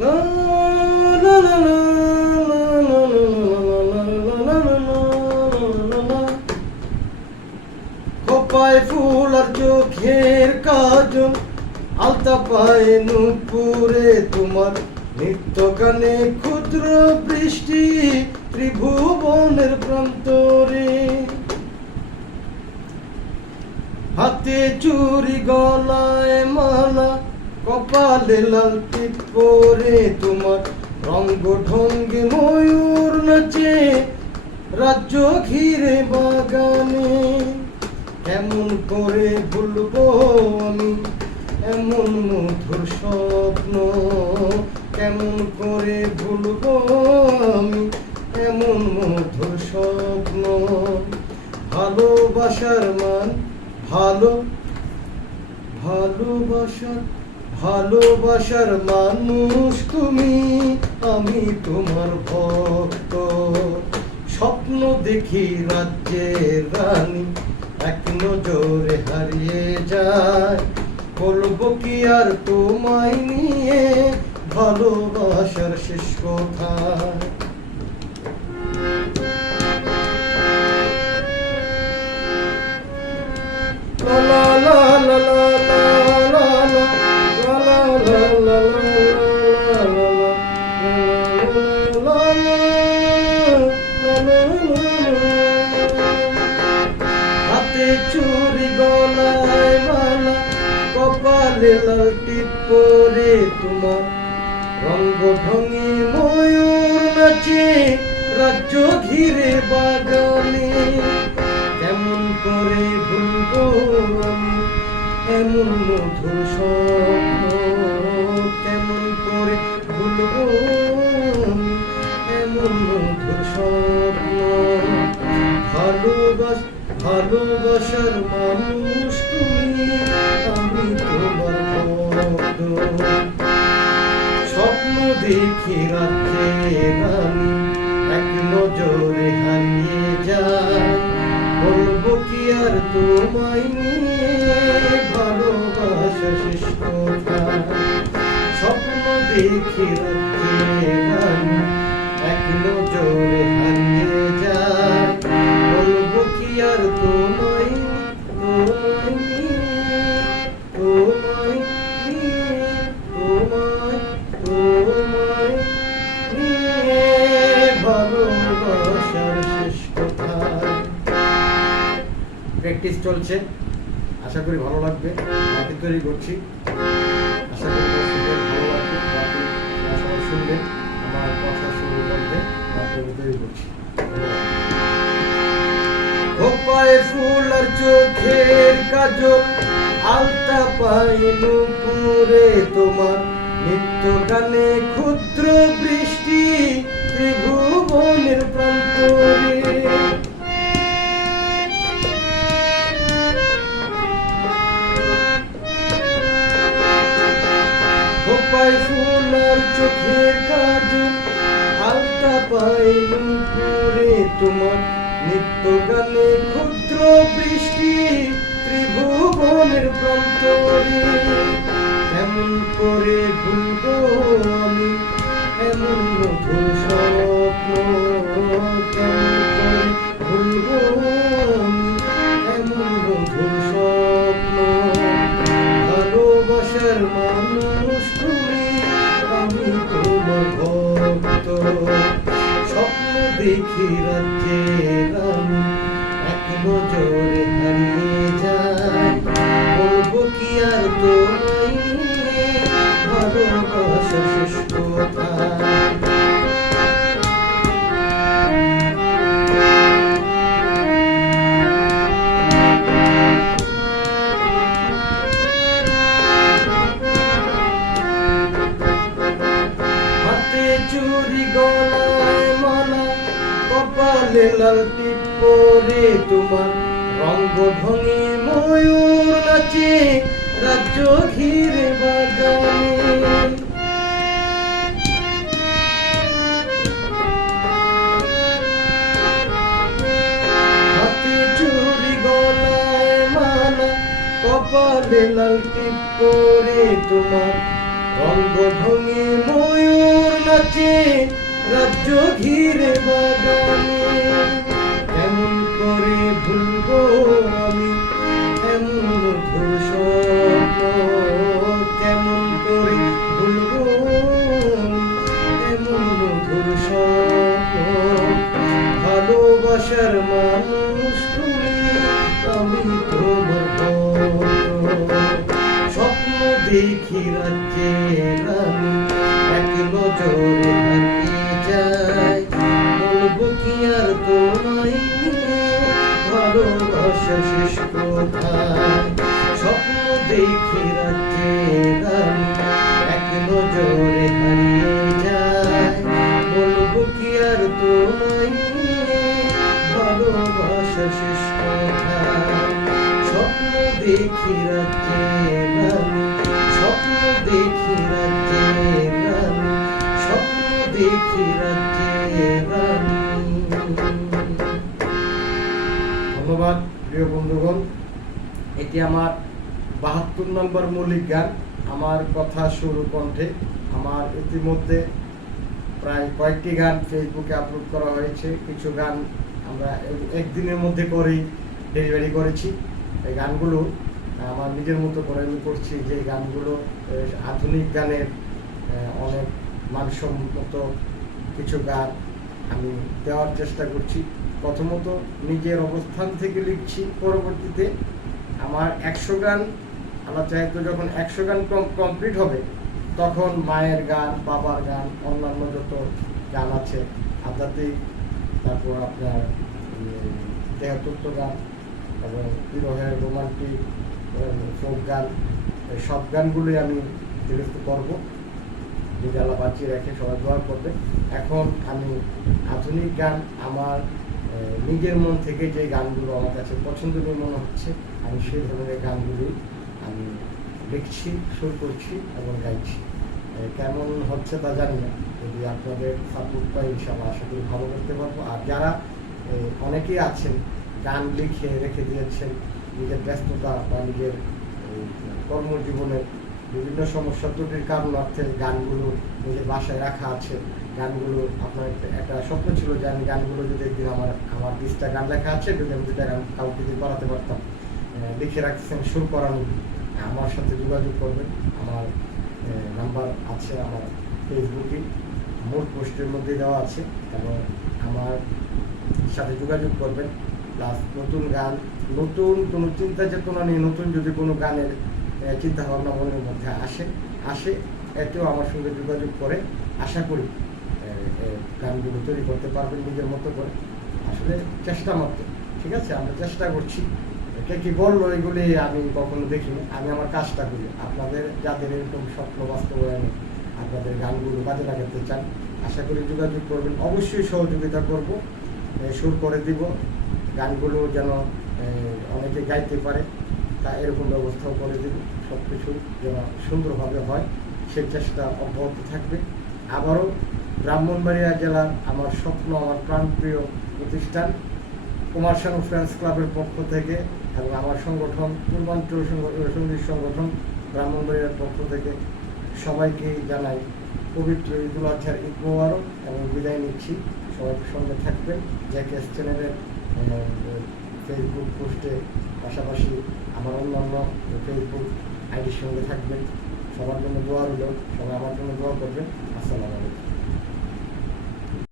লা লা লা লা লা লা লা লা লা লা। খোপায় ফুল আর চোখের কাজল, আলতা পায়ে নুপুরে তোমার, নিত্য কানে ক্ষুদ্র বৃষ্টি ত্রিভুবনের প্রান্তরে। হাতে চুরি গলায় মালা, কপালে লাল টিপ পরে তোমার, রঙ্গ ঢঙ্গে ময়ূর নাচে রাজ্য ঘিরে বাগানে। কেমন করে ভুলবো আমি এমন মধুর স্বপ্ন, কেমন করে ভুলবো আমি এমন মধুর স্বপ্ন। ভালোবাসার মান ভালোবাসার মানুষ তুমি, আমি তোমার ভক্ত। স্বপ্ন দেখি রাজ্যের রানী এক নজরে হারিয়ে যায়, বলবো কি আর তোমায় নিয়ে ভালোবাসার শেষ কথা। লা লা লা লা লা লা লা লা লা লা লা। হাতে চুরি গলায় মালা, কপালে লাল টিপ পরে তোমার, রঙ্গ ঢঙে ময়ূর নাচে রাজ্য ঘিরে বাগানে। কেমন করে ভুলবো আমি এমন মধুর স্বপ্ন, কেমন করে ভুলবো আমি এমন মধুর স্বপ্ন। ভালোবাসার মানুষ তুমি, আমি তোমার ভক্ত। স্বপ্ন দেখি রাত্রে আমি এক নজরে হারিয়ে যাই, বলবো কি আর তোমায় নিয়ে ভালোবাসার শেষ কথা। স্বপ্ন দেখি রাত্রে আমি এক নজরে হারিয়ে যাই, বলবো কি আর তোমায় নিয়ে ভালোবাসার শেষ কথা। প্র্যাকটিস চলছে, আশা করি ভালো লাগবে। মাটি তৈরি করছি, আশা করি ভালো লাগবে। সবাই শুনবেন, আমার কথা শুরু করবে, মাটি তৈরি করছি। খোপায় ফুল আর চোখের কাজল, আলতা পায়ে নুপুরে তোমার, নিত্য গানে ক্ষুদ্র বৃষ্টি ত্রিভুবনের প্রান্তরে। খোপায় ফুল আর চোখের কাজল, আলতা পায়ে নুপুরে তোমার, নিত্য গানে ক্ষুদ্র বৃষ্টি ত্রিভুবনের প্রান্তরে। কেমন করে ভুলবো আমি এমন মধুর স্বপ্ন, কেমন করে ভুলবো আমি এমন মধুর স্বপ্ন। ভালোবাসার মানুষ তুমি, আমি তোমার ভক্ত। স্বপ্ন দেখি রাজ্যের রানী এক নজরে হারিয়ে যায়, বলবো কি আর তোমায় নিয়ে ভালোবাসার শেষ কথা। হাতে চুরি গলায় মালা, কপালে লাল টিপ পরে তোমার, রঙ্গ ঢঙে ময়ূর নাচে রাজ্য ঘিরে বাগানে। হাতে চুরি গলায় মালা, কপালে লাল টিপ পরে তোমার, রঙ্গ ঢঙে ময়ূর রাজ্য ঘিরে বাগানে কেমন করে ভুলবো আমি এমন মধুর স্বপ্ন, কেমন করে ভুলবো আমি এমন মধুর স্বপ্ন। ভালোবাসার মানুষ তুমি, আমি তোমার ভক্ত। স্বপ্ন দেখি রাজ্যের রানী এক নজরে হারিয়ে যায়, বলবো কি আর তোমায় ভালোবাসা শেষ কোথায়। স্বপ্ন দেখি রাজ্যের রানী এক নজরে হারিয়ে যায়, বলবো কি আর তোমায় ভালোবাসা শেষ কোথায়। স্বপ্ন দেখি রাজ্যের রানী, স্বপ্ন দেখি রাজ্যের রানী, স্বপ্ন দেখি রাজ্যের রানী। ধন্যবাদ প্রিয় বন্ধুগণ। এটি আমার ৭২ নম্বর মৌলিক গান, আমার কথা সুর কণ্ঠে। আমার ইতিমধ্যে প্রায় কয়েকটি গান ফেসবুকে আপলোড করা হয়েছে। কিছু গান আমরা একদিনের মধ্যে করেই ডেলিভারি করেছি। এই গানগুলো আমার নিজের মতো করে আমি করছি, যে গানগুলো আধুনিক গানের অনেক মানসম্মত কিছু গান আমি দেওয়ার চেষ্টা করছি। প্রথমত নিজের অবস্থান থেকে লিখছি, পরবর্তীতে আমার ১০০ গান, আল্লাহ চাইতো যখন ১০০ গান কমপ্লিট হবে তখন মায়ের গান, বাবার গান, অন্যান্য যত গান আছে আধ্যাত্মিক, তারপর আপনার দেহতত্ত্ব গান এবং বিরহের রোমান্টিক ফোক গান, সব গানগুলোই আমি গৃহস্থ করবো যদি আল্লাহ বাঁচিয়ে রাখে, সবাই দোয়া করবে। এখন আমি আধুনিক গান আমার নিজের মন থেকে যে গানগুলো আমার কাছে পছন্দনীয় মনে হচ্ছে আমি সেই ধরনের গানগুলোই আমি লিখছি, সুর করছি এবং গাইছি। কেমন হচ্ছে তা জানি না, যদি আপনাদের সাপোর্ট পাই ইনশাআল্লাহ আশা করি ভালো করতে পারবো। আর যারা অনেকেই আছেন গান লিখে রেখে দিয়েছেন নিজের ব্যস্ততা বা নিজের কর্মজীবনের বিভিন্ন সমস্যা ত্রুটির কারণার্থে গানগুলো নিজের বাসায় রাখা আছে, গানগুলো আপনার একটা স্বপ্ন ছিল যে আমি গানগুলো যদি একদিন আমার 20টা গান লেখা আছে, যদি আমি যেটা কাউকে যদি করাতে পারতাম, লিখে রাখছেন সুর করানো, আমার সাথে যোগাযোগ করবেন। আমার নাম্বার আছে আমার ফেসবুকে, মোট পোস্টের মধ্যে দেওয়া আছে, এবং আমার সাথে যোগাযোগ করবেন। প্লাস নতুন গান, নতুন কোনো চিন্তা চেতনা নিয়ে নতুন যদি কোনো গানের চিন্তা ভাবনা মনের মধ্যে আসে এতেও আমার সঙ্গে যোগাযোগ করে আশা করি গানগুলো তৈরি করতে পারবেন নিজের মতো করে। আসলে চেষ্টা মাত্র, ঠিক আছে, আমরা চেষ্টা করছি। কে কি বললো এগুলি আমি কখনো দেখিনি, আমি আমার কাজটা করি। আপনাদের যাদের এরকম স্বপ্ন বাস্তবায়নে আপনাদের গানগুলো কাজে লাগাতে চান আশা করি যোগাযোগ করবেন, অবশ্যই সহযোগিতা করব, সুর করে দিব, গানগুলো যেন অনেকে গাইতে পারে তা এরকম ব্যবস্থাও করে দেব। সব কিছু যেন সুন্দরভাবে হয় সেই চেষ্টা অব্যাহত থাকবে। আবারও ব্রাহ্মণবাড়িয়া জেলার আমার স্বপ্ন, আমার প্রাণপ্রিয় প্রতিষ্ঠান কুমার শানু ফ্রেন্ডস ক্লাবের পক্ষ থেকে এবং আমার সংগঠন পূর্বাঞ্চল সঙ্গীত সংগঠন ব্রাহ্মণবাড়িয়ার পক্ষ থেকে সবাইকে জানাই পবিত্র ঈদুল আজহার ঈদ মোবারক এবং বিদায় নিচ্ছি। সবাই সঙ্গে থাকবেন। জ্যাকেস চ্যানেলের ফেসবুক পোস্টে পাশাপাশি আমার অন্যান্য ফেসবুক আইডির সঙ্গে থাকবেন। সবার জন্য দোয়া রইল, সবাই আমার জন্য দোয়া করবেন। আসসালামু আলাইকুম।